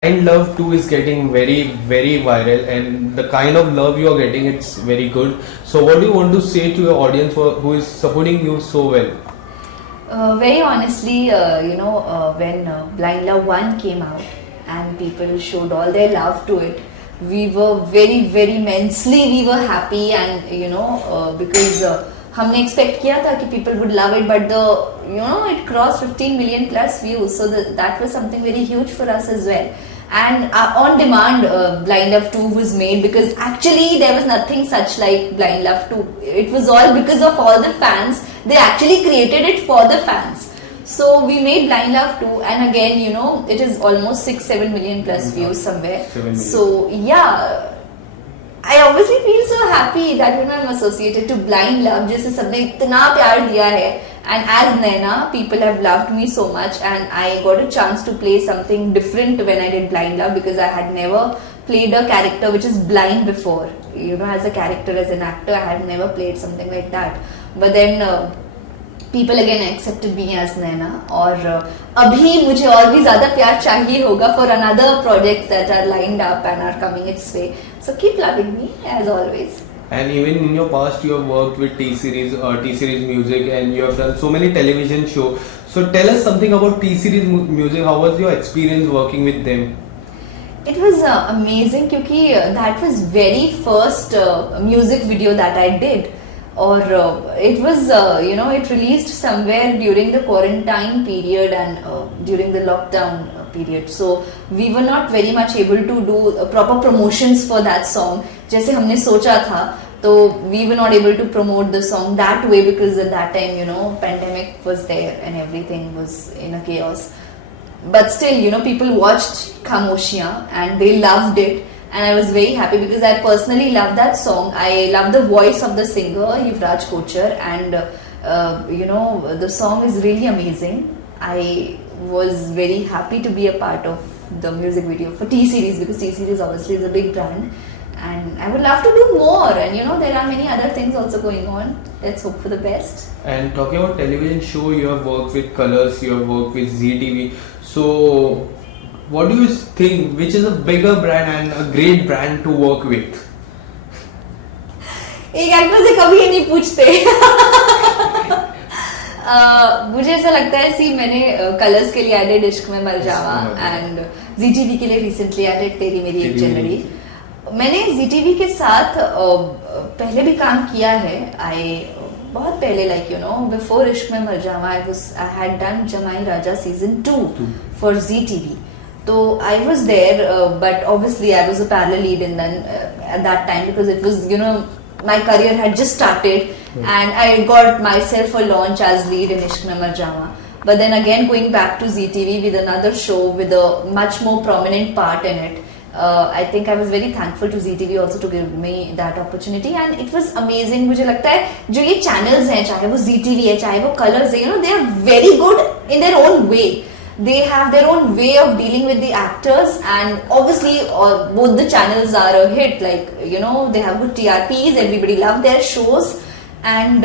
Blind Love 2 is getting very, very viral, and the kind of love you are getting, it's very good. So, what do you want to say to your audience who is supporting you so well? Very honestly, when Blind Love 1 came out and people showed all their love to it, we were very, very immensely, we were happy, and because हमने expect किया था कि people would love it, but it crossed 15 million plus views, so that was something very huge for us as well. And on demand, Blind Love 2 was made, because actually there was nothing such like Blind Love 2. It was all because of all the fans. They actually created it for the fans. So we made Blind Love 2, and again, it is almost 6-7 million plus views somewhere. 7 million. So yeah, I obviously feel so happy that I'm associated to Blind Love, जिसे सबने इतना प्यार दिया है. And as Naina, people have loved me so much, and I got a chance to play something different when I did Blind Love, because I had never played a character which is blind before. As a character, as an actor, I had never played something like that. But then people again accepted me as Naina, और अभी मुझे और भी ज़्यादा प्यार चाहिए होगा for another projects that are lined up and are coming its way. So keep loving me as always. And even in your past, you have worked with T-Series music, and you have done so many television shows. So tell us something about T-Series music. How was your experience working with them? It was amazing, because that was very first music video that I did. Or it was, it released somewhere during the quarantine period and during the lockdown period. So we were not very much able to do proper promotions for that song. जैसे हमने सोचा था, तो we were not able to promote the song that way, because at that time, pandemic was there and everything was in a chaos. But still, people watched Khamoshiyan and they loved it. And I was very happy, because I personally love that song. I love the voice of the singer, Yuvraj Kochar, and the song is really amazing. I was very happy to be a part of the music video for T-Series, because T-Series obviously is a big brand, and I would love to do more. And there are many other things also going on. Let's hope for the best. And talking about television show, you have worked with Colors, you have worked with ZTV. So what do you think, which is a bigger brand and a great brand to work with? एक actor से कभी ये नहीं पूछते. मुझे ऐसा लगता है, मैंने कलर्स के लिए आई डिड इश्क में मर जावा, एंड ZTV के लिए रिसेंटली आई डिड तेरी मेरी 1 जनवरी. मैंने ZTV के साथ पहले भी काम किया है. बहुत पहले, बिफोर इश्क में मर जावा, आई had done Jamai Raja season 2 for ZTV. So I was there, but obviously I was a parallel lead at that time, because it was, my career had just started, and I got myself a launch as lead in Ishq Mein Mar Jawa. But then again, going back to ZTV with another show with a much more prominent part in it, I think I was very thankful to ZTV also to give me that opportunity, and it was amazing. मुझे लगता है जो ये channels हैं, चाहे वो ZTV है, चाहे वो Colors है, they are very good in their own way. They have their own way of dealing with the actors, and obviously both the channels are a hit. They have good TRPs, everybody loved their shows, and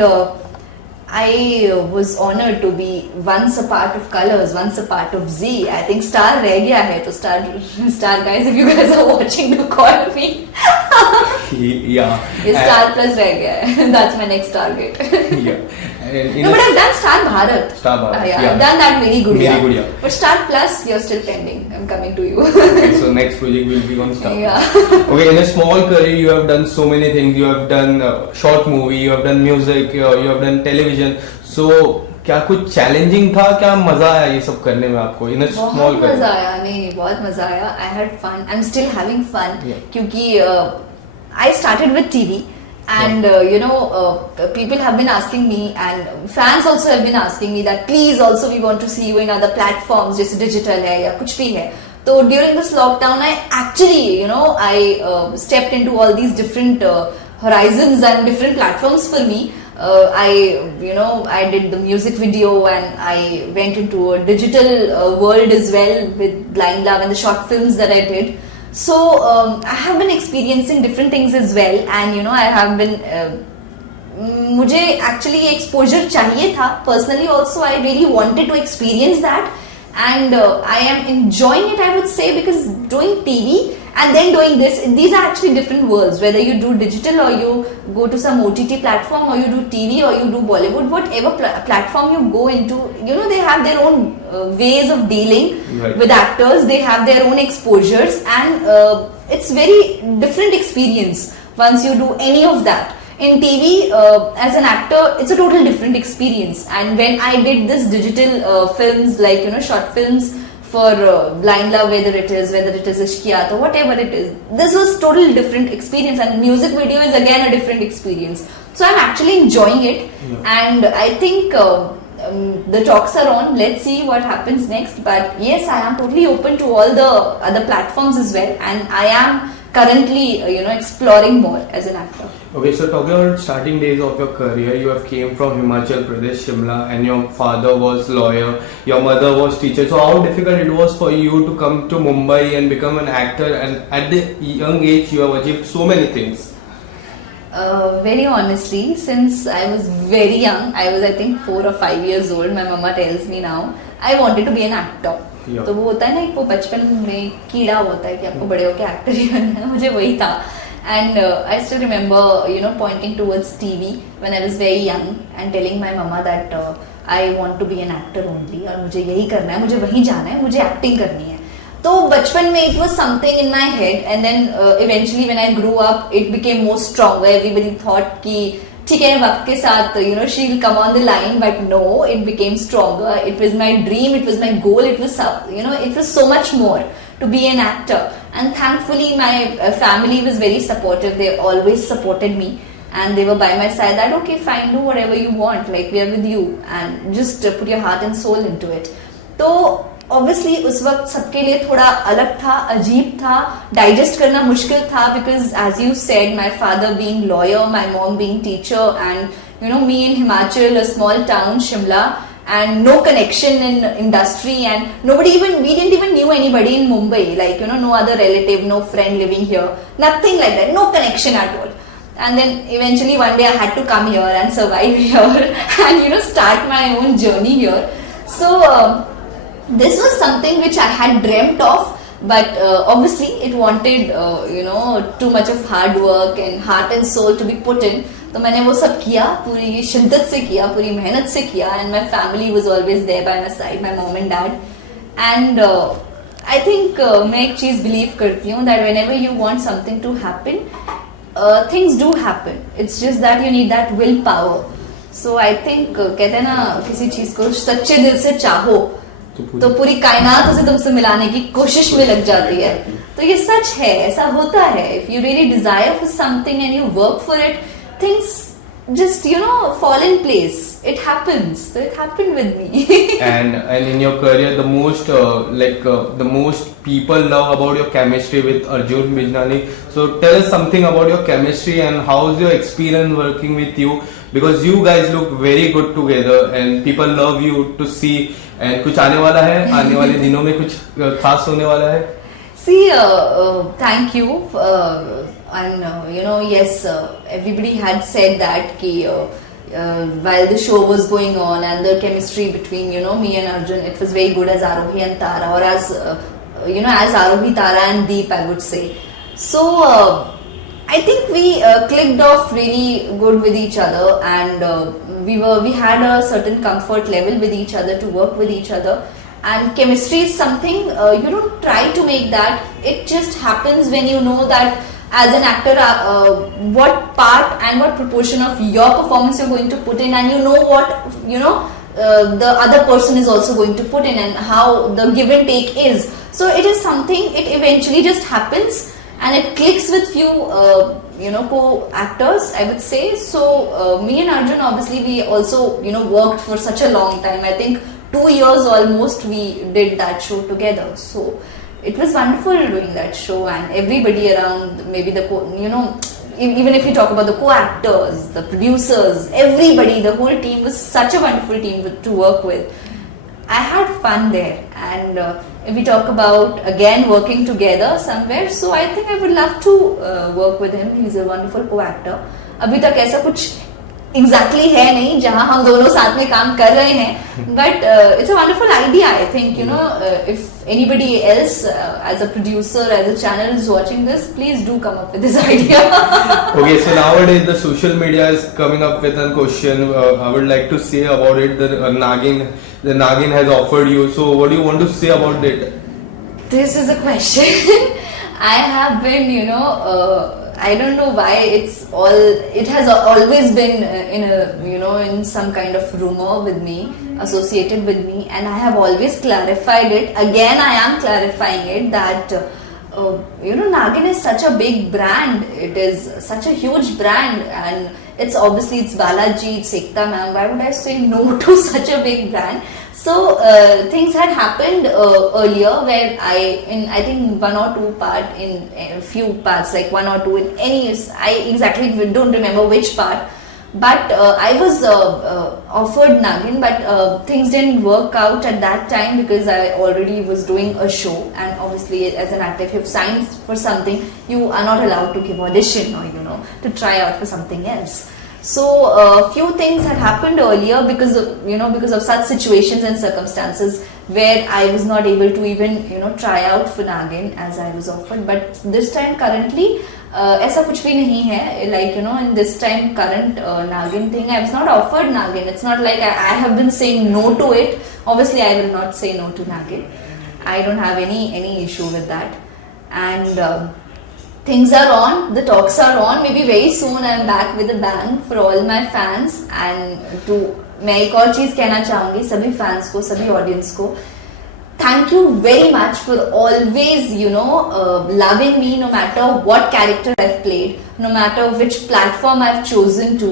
I was honored to be once a part of Colors, once a part of Z. I think Star रह गया है, तो Star guys, if you guys are watching, to call me. Yeah. Star Plus रह गया है. That's my next target. Yeah. No, but I've done Star Bharat. Star Bharat. Yeah, I've done that Meri Gudiya. Meri Gudiya. But Star Plus, you're still pending. I'm coming to you. Okay, so next project will be on Star. Yeah. Okay, in a small career, you have done so many things. You have done short movie, you have done music, you have done television. So क्या कुछ challenging था, क्या मजा आया ये सब करने में आपको इन स्मॉल करियर? मजा आया, नहीं बहुत मजा आया. I had fun. I'm still having fun. क्योंकि I started with TV. And people have been asking me, and fans also have been asking me that please also we want to see you in other platforms, जैसे digital है या कुछ भी है. So during this lockdown, I actually I stepped into all these different horizons and different platforms for me. I did the music video, and I went into a digital world as well with Blind Love and the short films that I did. So I have been experiencing different things as well, and I have been मुझे actually exposure चाहिए था. Personally also I really wanted to experience that, and I am enjoying it, I would say, because doing TV and then doing this, these are actually different worlds. Whether you do digital or you go to some OTT platform, or you do TV or you do Bollywood, whatever platform you go into, you know, they have their own ways of dealing with actors. They have their own exposures, and it's very different experience once you do any of that. In TV, as an actor, it's a total different experience. And when I did this digital films, like, you know, short films for Blind Love, whether it is Ishqiyat or whatever it is, this was total different experience, and music video is again a different experience. So I'm actually enjoying it, and I think the talks are on. Let's see what happens next. But yes, I am totally open to all the other platforms as well, and I am currently exploring more as an actor. Okay, so talking about starting days of your career, you have came from Himachal Pradesh, Shimla, and your father was lawyer, your mother was teacher. So how difficult it was for you to come to Mumbai and become an actor, and at the young age you have achieved so many things? Very honestly, since I was very young, I think 4 or 5 years old, my mama tells me now, I wanted to be an actor. तो वो होता है ना, एक वो बचपन में कीड़ा होता है कि आपको बड़े होके एक्टर ही बनना है, मुझे वही था. And I still remember, pointing towards TV when I was very young and telling my mama that I want to be an actor only, और मुझे यही करना है, मुझे वहीं जाना है, मुझे एक्टिंग करनी है. तो बचपन में it was something in my head, and then eventually when I grew up, it became more stronger. Everybody thought कि ठीक है, वक्त के साथ she'll come on the line, but no, it became stronger. It was my dream, it was my goal, it was it was so much more to be an actor. And thankfully my family was very supportive. They always supported me, and they were by my side that okay, fine, do whatever you want, like we are with you, and just put your heart and soul into it. तो obviously उस वक्त सबके लिए थोड़ा अलग था, अजीब था, डाइजेस्ट करना मुश्किल था, because as you said, my father being lawyer, my mom being teacher, and me in Himachal, a small town, Shimla, and no connection in industry, and we didn't even knew anybody in Mumbai, like no other relative, no friend living here, nothing like that, no connection at all. And then eventually one day I had to come here and survive here and start my own journey here. So this was something which I had dreamt of, but obviously it wanted too much of hard work and heart and soul to be put in. तो मैंने वो सब किया, पूरी शिद्दत से किया, पूरी मेहनत से किया, and my family was always there by my side, my mom and dad. And I think मैं एक चीज believe करती हूँ that whenever you want something to happen, things do happen. It's just that you need that willpower. So I think कहते हैं ना, किसी चीज को सच्चे दिल से चाहो तो पूरी कायनात उसे तुमसे मिलाने की कोशिश में लग जाती है. तो ये सच है, ऐसा होता है. If you really desire for something and you work for it, things just fall in place. It happens. So it happened with me. and in your career, the most the most people love about your chemistry with Arjun Bijnani. So tell us something about your chemistry and how's your experience working with you, because you guys look very good together and people love you to see. And कुछ आने वाला है, आने वाले दिनों में कुछ खास होने वाला है? See, thank you. And yes, everybody had said that while the show was going on and the chemistry between me and Arjun, it was very good as Aarohi and Tara, or as as Aarohi, Tara and Deep, I would say. So I think we clicked off really good with each other, and we had a certain comfort level with each other to work with each other. And chemistry is something you don't try to make that, it just happens when you know that as an actor what part and what proportion of your performance you're going to put in, and what the other person is also going to put in, and how the give and take is. So it is something, it eventually just happens and it clicks with few co-actors, I would say. So me and Arjun, obviously we also worked for such a long time. I think 2 years almost we did that show together. So it was wonderful doing that show, and everybody around, maybe even if you talk about the co-actors, the producers, everybody, the whole team was such a wonderful team to work with. I had fun there. And if we talk about again working together somewhere, so I think I would love to work with him. He's a wonderful co-actor. अभी तक ऐसा कुछ exactly है नहीं जहां हम दोनों साथ में काम कर रहे हैं, but it's a wonderful idea. I think you know if anybody else as a producer, as a channel is watching this, please do come up with this idea. Okay, so nowadays the social media is coming up with a question. I would like to say about it. The Nagin has offered you. So what do you want to say about it? This is a question. I have been, you know, I don't know why it has always been in some kind of rumor with me, associated with me, and I have always clarified it. Again, I am clarifying it that, Nagin is such a big brand. It is such a huge brand, and it's Balaji, it's Ekta ma'am. Why would I say no to such a big brand? So things had happened earlier where I think one or two part in a few parts, like one or two in any, I exactly don't remember which part, but I was offered Nagin, but things didn't work out at that time because I already was doing a show, and obviously as an actor, if you've signed for something, you are not allowed to give audition or to try out for something else. So few things had happened earlier because of such situations and circumstances where I was not able to even try out for Nagin as I was offered. But this time currently ऐसा कुछ भी नहीं है, like in this time current Nagin thing, I was not offered Nagin. It's not like I have been saying no to it. Obviously I will not say no to Nagin. I don't have any issue with that, and things are on, the talks are on. Maybe very soon I'm back with a bang for all my fans. And मैं एक और चीज कहना चाहूंगी सभी fans को, सभी audience को. Thank you very much for always, loving me no matter what character I've played, no matter which platform I've chosen to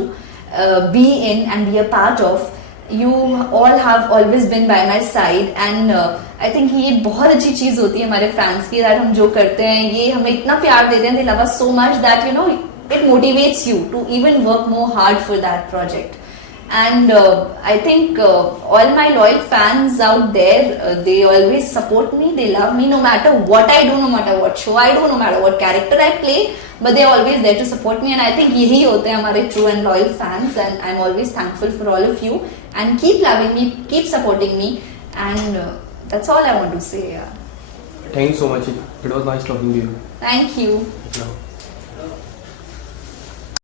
be in and be a part of. You all have always been by my side, and I think ये बहुत अच्छी चीज होती है हमारे fans की, that हम जो करते हैं ये हमें इतना प्यार देते हैं, they love us so much that it motivates you to even work more hard for that project. And I think all my loyal fans out there, they always support me, they love me no matter what I do, no matter what show I do, no matter what character I play, but they're always there to support me. And I think यही होते हैं हमारे true and loyal fans, and I'm always thankful for all of you, and keep loving me, keep supporting me, and that's all I want to say. Thanks so much. It was nice talking to you. Thank you. No.